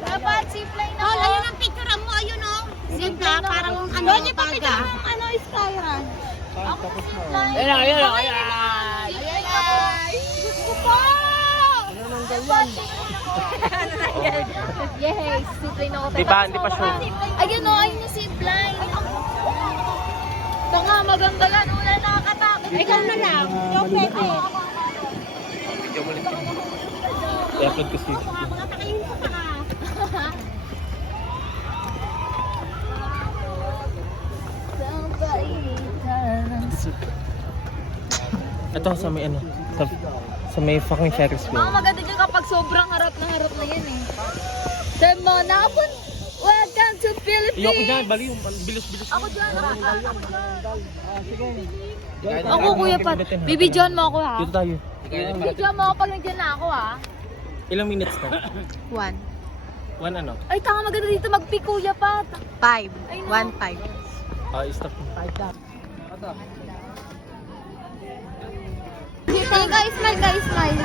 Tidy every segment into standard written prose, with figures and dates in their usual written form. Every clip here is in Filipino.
Dapat zipline na. Oh, ayun ang picture mo, ayun oh. Zipline, parang ano, Doon yung picture baga. ng ano, Skyran. Ako zipline. Ayan, ayan, Okay, ayan. Gusto ko! Yes, zipline ako. Hindi pa sure. Ayun o, ayun yung zipline. Ito nga, maganda yan. Wala nakakatakot. Ikaw na lang. Ikaw, Pepe. Video mo ulit. I-upload ko sa YouTube. Mga takayin ko pa. Ito sa may ano, sa may fucking Ferris wheel. Ang maganda dyan kapag sobrang harap na yan eh. Demo, nakapun. Welcome to Philippines. Iyoko dyan, baliw. Bilis-bilis. Ako dyan, ako dyan. Kahit Ako, ano, Kuya ano, Pat. pinipitin, ha? Bibidyoan mo ako ha. Dito tayo. Bibidyoan mo ako pag nandiyan na ako ha. Ilang minutes na? 1. One ano? Ay, tanga maganda dito mag-pick, Kuya Pat. 5. Ay, no. 1-5. Stop. Hey guys, smile.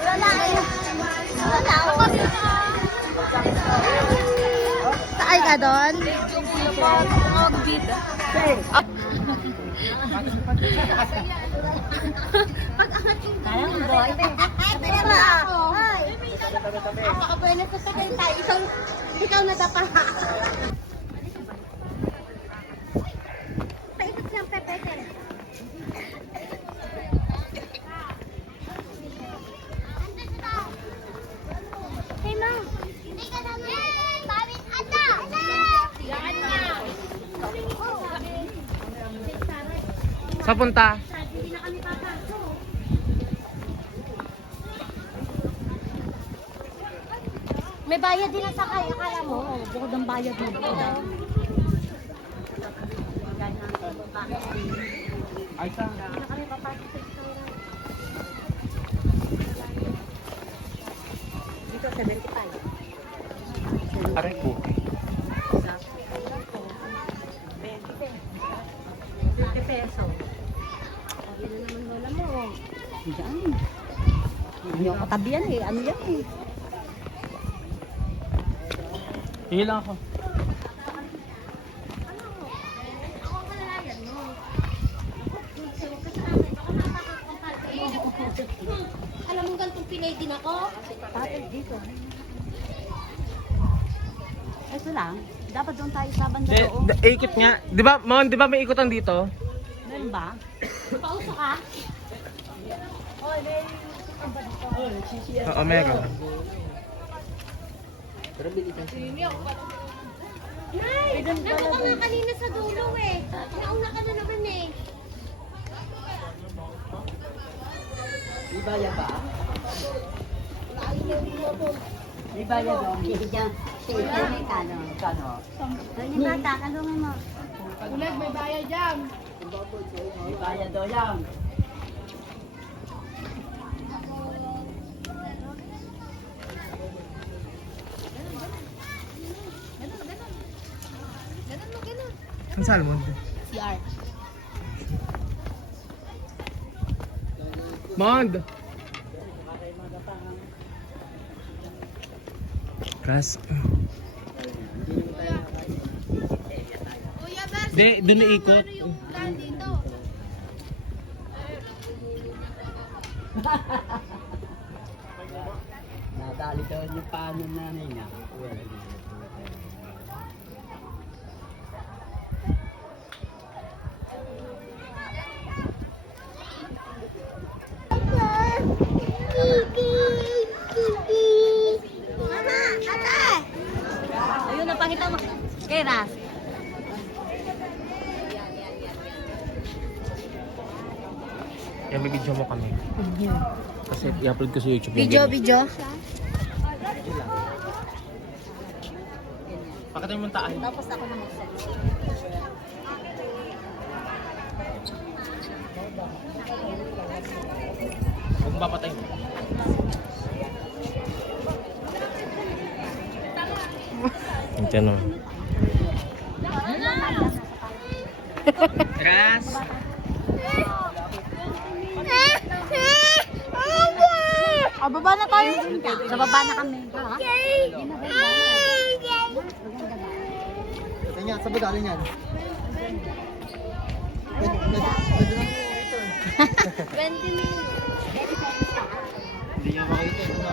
Wala eh. Wala ako. Saan ka doon? Yung Kuya Pat, mag-beat. Parang boy. Ay, tara ako. Napaka-buenas sa tayo. Ikaw na dapa. Paikot lang, Pepe. Hey, Ma. Hindi ka namin. Bawin ata. Yan niya. Sa punta? Hindi na kami papasok. May bayad din ang sakay, akala mo. Bukod ang bayad mo. Ay, sa. Hindi na kami papasok sa restaurant. Dito, 75. Aray ko. 50 pesos. Sabi na naman lola mo. Diyan. Hindi ako katabi yan eh. Ano yan eh. Hingi lang ako. Alam mo ganitong pilay din ako? Tapos dito. Ito lang. Dapat doon tayo sa banda doon. Ikot nga. Di ba, Mon, di ba may ikotan dito? Meron ba? Pauso ka? Oo, meron. Nay! Naku ka nga kanina sa dulo eh. Nauna ka na naman eh. May bayad doon. Bibigyan. Sige, may kano. Kano? Yung bata, kalungin mo. May bayad doon yan. Ang salmon. CR. Mond! Ras. Di, doon na ikot. Nadali daw yung paano nanay niya. Mama, ate! Ayun, napakita mo. Keras. Yan, may video mo kami. Kasi i-upload ko sa YouTube. yung ganyan. Video. Pakita mo yung taan. Tapos ako na mag-set. Huwag mo papatay mo. Ito na. Ras! Baba na tayo. Sa baba na kami. Ganyan, sa baga, ganyan. 20 minutes. Hindi niya makita.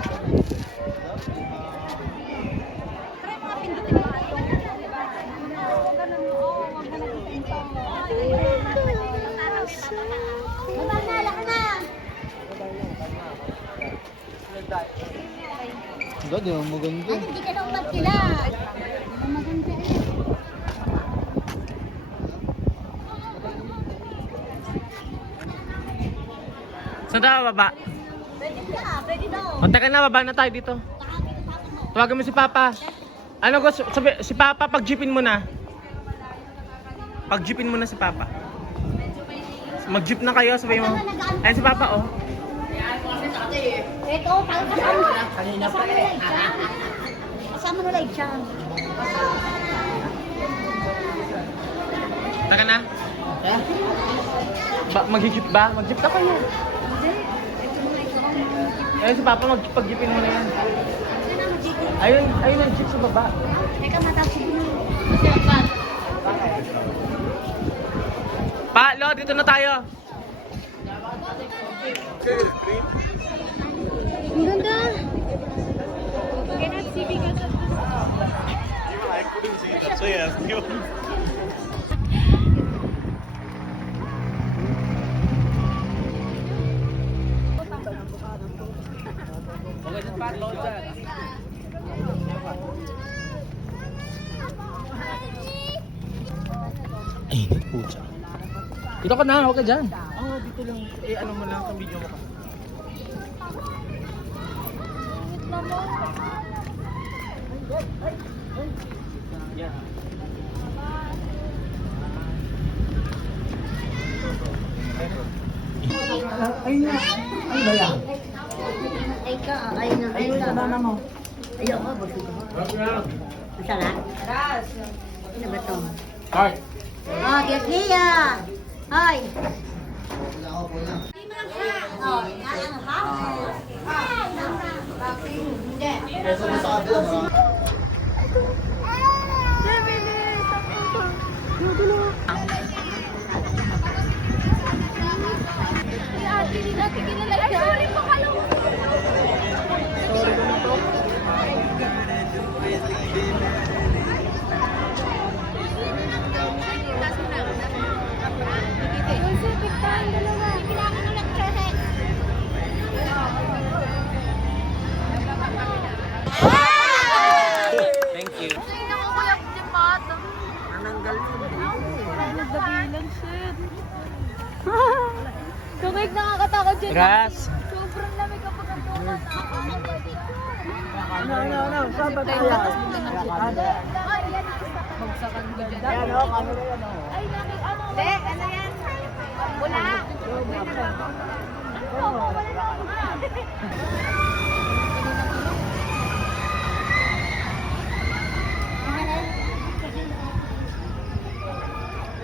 Hindi, di mo maganda. Hindi ka na umagkila. Maganda eh. Saan tayo baba? Pwede daw. O, teka na, baba na tayo dito. Tawagan mo si Papa. Ano gusto? Sabi, si Papa, pag-jeepin mo na. Pag-jeepin mo na si Papa. Mag-jeep na kayo, sabi mo. Ayun si Papa, oh. Ito, kasama. Kanina pa eh. Kasama na light siya. Taka na. Mag-jeep ba? Mag-jeep na kayo. Ayun si Papa, pag-jeepin mo na yan. Ayun ang jeep sa baba. Teka, matapos mo. Pa, Lo, dito na tayo. Ang ganda. Ay, pucha. Dito ka na, huwag ka dyan. Oo, dito lang. Eh, ano mo lang, video mo ka. Yeah. Ayun na. Ano ba yan? Ay ka, ayun na. Ayun sa dana mo. Ayoko, busog ko. Masarap? Ano ba ito? Alright. Oh, get Lia! Hoy! Oh, Peso mo sa kabila, marami. Ay, sorry po kayo. Thank you. Sino ko kuya di mat? Nagdabilan, shit. Tumig nakakatakot dyan. Ras. Sobrang lamig kapag ang tuwan. No. Saan ba tayo? Ay, yan. Magsakan ka dyan. Yan, oh, camera yan, oh. Ay, namin, ano? Hindi, ano yan? Wala.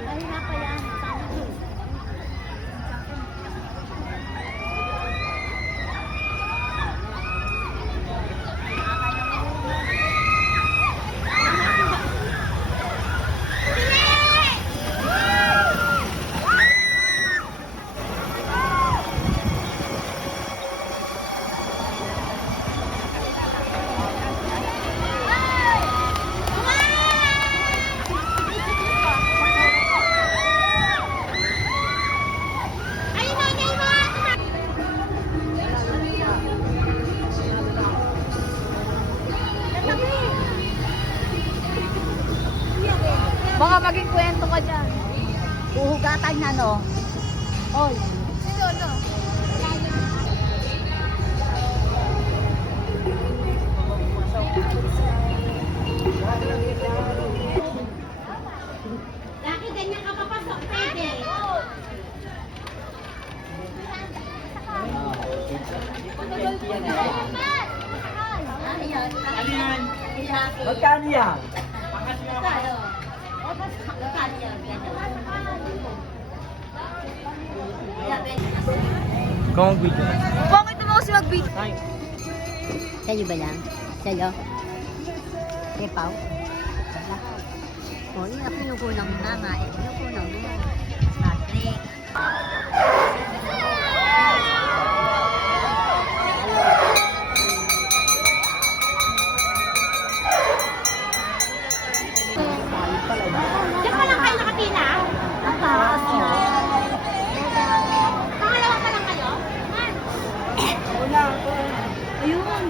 Mahina pa yan. Baka maging kwento ka dyan. Uhugatan na, no? Oy. Sino, no? Laki, ganyan ka papasok, pwede. Magkano yan? Kung mag-video. Bakit naman kasi mag-beat? Hi. Sa'yo ba yan? Sa'yo? Kay Pao? Wala. O, yun ako yung kunang mama. Yung kunang mo. Patrick. Diyan pa lang kayo nakapila? Ang taas mo. Pangalawa pa lang kayo? Ayun.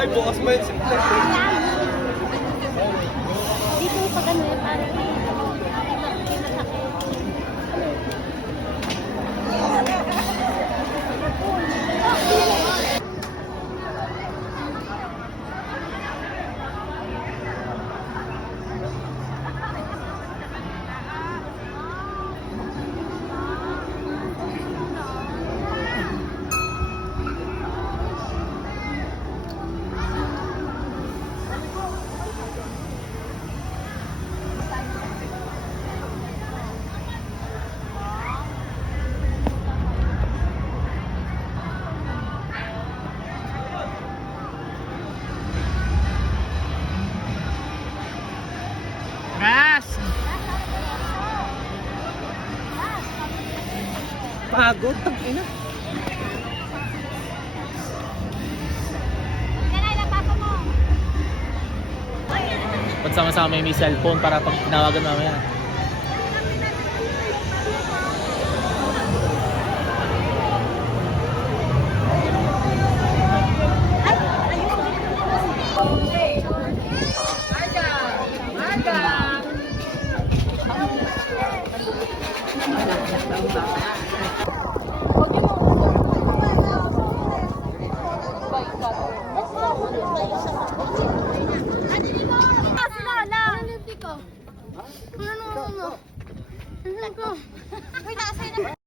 Ay, bukas ba yun? Dito pag ano eh, parang Gas! Pagod, tangina. Ba't sama-sama may cellphone para pag tinawagan mamaya? Wait, nakasaya na.